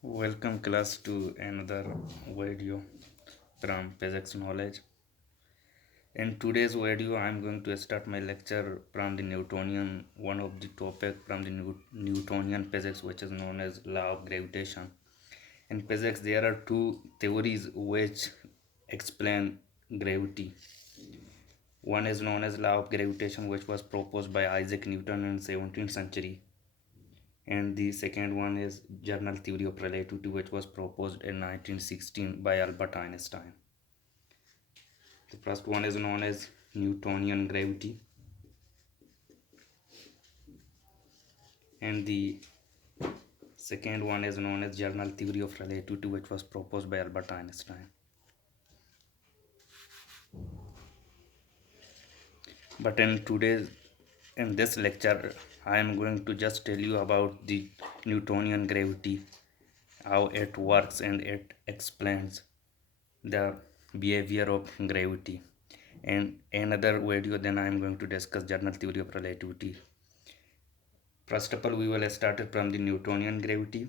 Welcome class to another video from physics knowledge. In today's video, I am going to start my lecture from the Newtonian, one of the topic from the Newtonian physics, which is known as law of gravitation. In physics, there are two theories which explain gravity. One is known as law of gravitation, which was proposed by Isaac Newton in 17th century, and the second one is general theory of relativity, which was proposed in 1916 by Albert Einstein. The first one is known as Newtonian gravity, and the second one is known as general theory of relativity, which was proposed by Albert Einstein. But in this lecture, I am going to just tell you about the Newtonian gravity, how it works, and it explains the behavior of gravity. And another video, then I am going to discuss general theory of relativity. First of all, we will start it from the Newtonian gravity.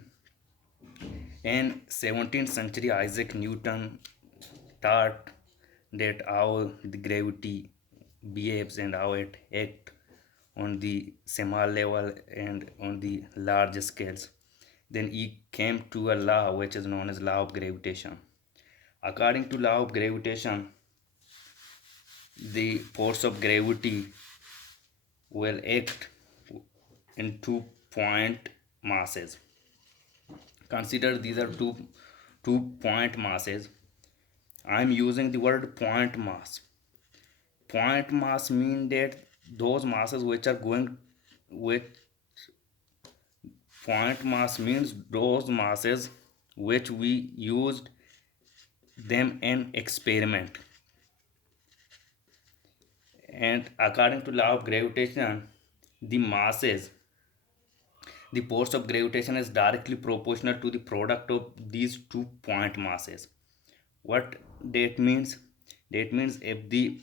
In 17th century, Isaac Newton taught that how the gravity behaves and how it acts on the small level and on the large scales. Then he came to a law which is known as law of gravitation. According to law of gravitation, the force of gravity will act in 2 point masses. Consider these are two point masses. I am using the word point mass. Point mass mean that those masses which are going with point mass means those masses which we used them in experiment. And according to law of gravitation, the masses, the force of gravitation is directly proportional to the product of these 2 point masses. What that means? That means if the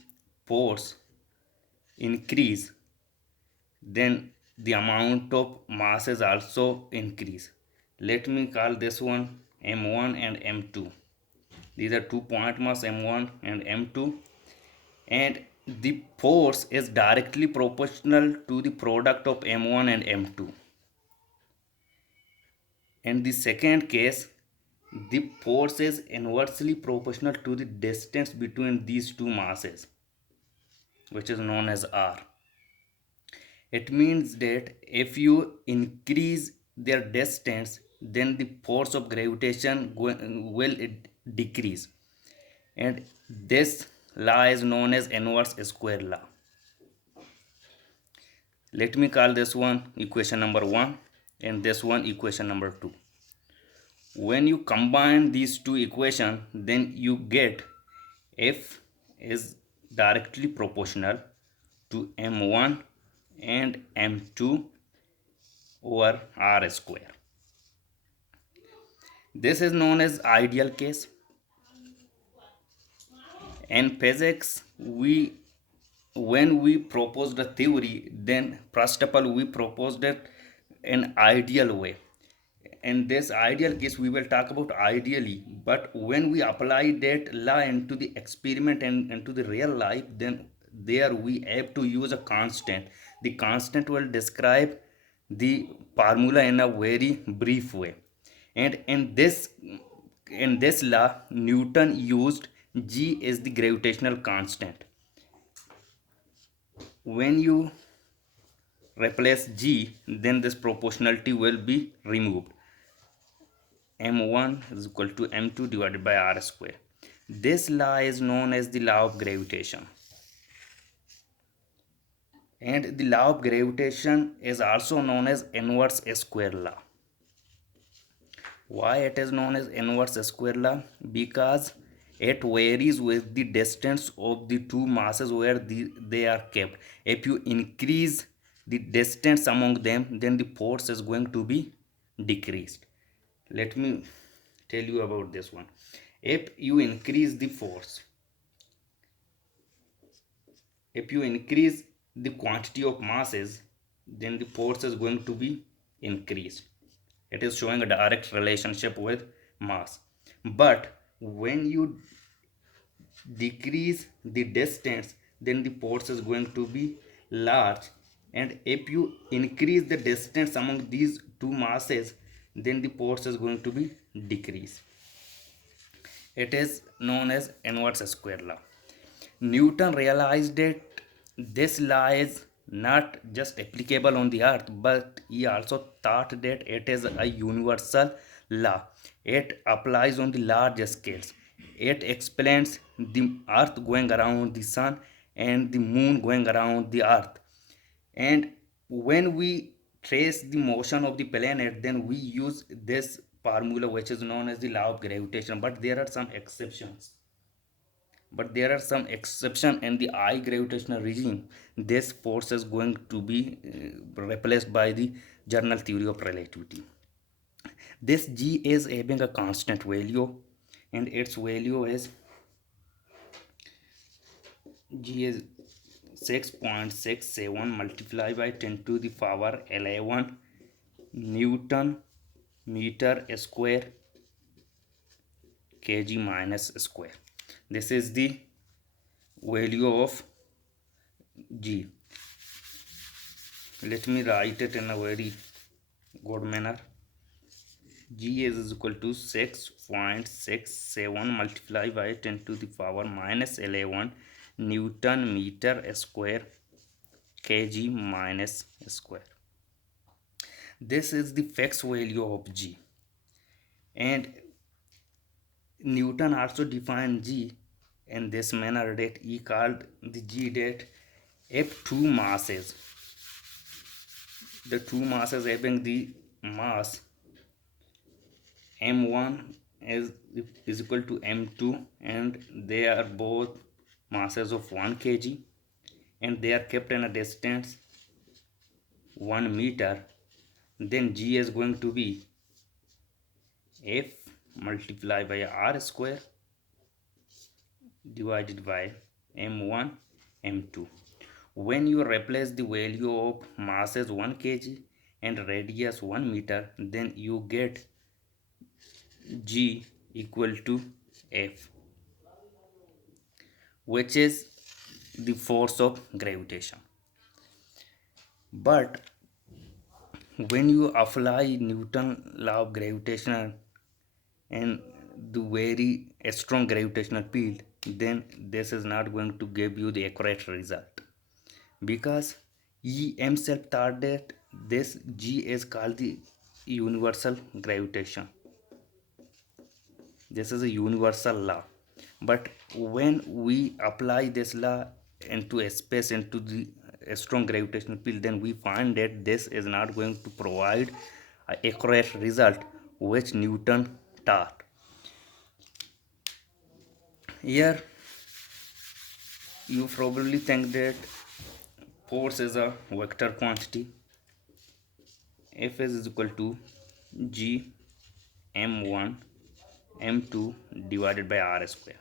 force increase, then the amount of masses also increase. Let me call this one m1 and m2. These are 2 point mass m1 and m2, and the force is directly proportional to the product of m1 and m2. In the second case, the force is inversely proportional to the distance between these two masses, which is known as r. It means that if you increase their distance, then the force of gravitation will decrease. And this law is known as inverse square law. Let me call this one equation number 1 and this one equation number 2. When you combine these two equations, then you get F is directly proportional to m1 and m2 over r square. This is known as ideal case. In physics, when we proposed a theory, then first of all we proposed it in ideal way. In this ideal case, we will talk about ideally, but when we apply that law into the experiment and into the real life, then there we have to use a constant. The constant will describe the formula in a very brief way. And in this law, Newton used g is the gravitational constant. When you replace g, then this proportionality will be removed. m1 is equal to m2 divided by r square. This law is known as the law of gravitation. And the law of gravitation is also known as inverse square law. Why it is known as inverse square law? Because it varies with the distance of the two masses where they are kept. If you increase the distance among them, then the force is going to be decreased. Let me tell you about this one. If you increase the force, if you increase the quantity of masses, then the force is going to be increased. It is showing a direct relationship with mass. But when you decrease the distance, then the force is going to be large. And if you increase the distance among these two masses, then the force is going to be decrease. It is known as inverse square law. Newton realized that this law is not just applicable on the earth, but he also thought that it is a universal law. It applies on the large scales. It explains the earth going around the sun and the moon going around the earth. And when we trace the motion of the planet, then we use this formula which is known as the law of gravitation. But there are some exception in the I gravitational regime. This force is going to be replaced by the general theory of relativity. This G is having a constant value, and its value is G is 6.67 multiplied by 10 to the power 11 Newton meter square kg minus square. This is the value of G. Let me write it in a very good manner. G is equal to 6.67 multiplied by 10 to the power minus 11 Newton meter square kg minus square. This is the fixed value of G. And Newton also defined G in this manner, that he called the G that if the two masses having the mass m1 is equal to m2, and they are both masses of 1 kg, and they are kept in a distance 1 meter, then G is going to be F multiplied by R square divided by m1 m2. When you replace the value of mass as 1 kg and radius 1 meter, then you get G equal to F, which is the force of gravitation. But when you apply Newton law of gravitation and the very strong gravitational field, then this is not going to give you the accurate result, because he himself thought that this G is called the universal gravitation. This is a universal law. But when we apply this law into a space, into the strong gravitational field, then we find that this is not going to provide an accurate result which Newton taught. Here you probably think that force is a vector quantity. F is equal to G m1 m2 divided by r square.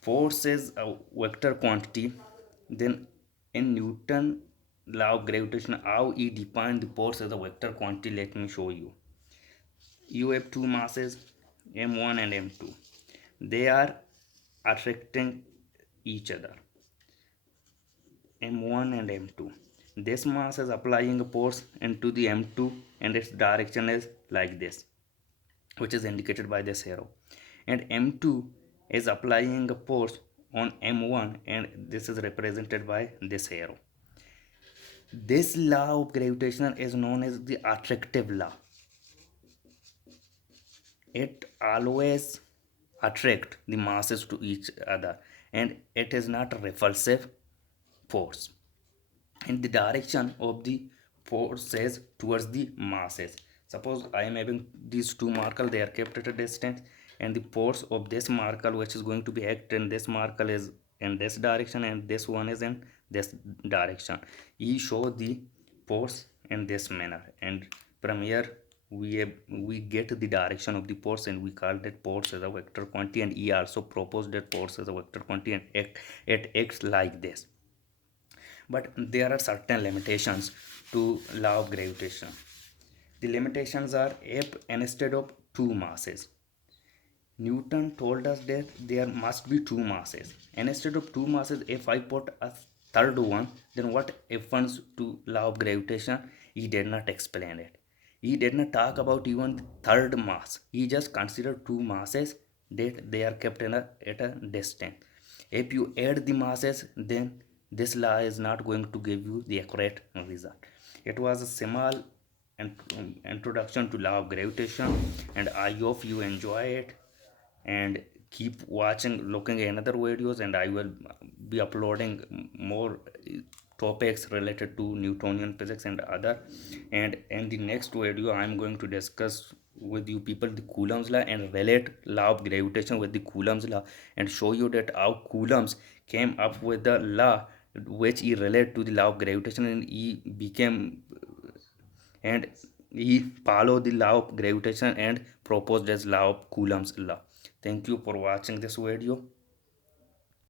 Force is a vector quantity. Then in Newton law of gravitation, how he defined the force as a vector quantity, let me show you. You have two masses m1 and m2. They are attracting each other, m1 and m2. This mass is applying a force into the m2, and its direction is like this, which is indicated by this arrow. And m2 is applying a force on m1, and this is represented by this arrow. This law of gravitation is known as the attractive law. It always attract the masses to each other, and it is not a repulsive force. And the direction of the force is towards the masses. Suppose I am having these two markers, they are kept at a distance, and the force of this marker which is going to be act in this marker is in this direction, and this one is in this direction. We show the force in this manner, and from here we get the direction of the force, and we call that force as a vector quantity. And he also proposed that force as a vector quantity, and it acts like this. But there are certain limitations to law of gravitation. The limitations are if instead of two masses, Newton told us that there must be two masses. And instead of two masses, if I put a third one, then what happens to law of gravitation? He did not explain it. He did not talk about even third mass. He just considered two masses that they are kept at a distance. If you add the masses, then this law is not going to give you the accurate result. It was a small introduction to law of gravitation, and I hope you enjoy it, and keep watching, looking at another videos, and I will be uploading more topics related to Newtonian physics and other. And in the next video I'm going to discuss with you people the Coulomb's law and relate law of gravitation with the Coulomb's law, and show you that how Coulomb's came up with the law which he relate to the law of gravitation, and he became, and he followed the law of gravitation and proposed as law of Coulomb's law. Thank you for watching this video.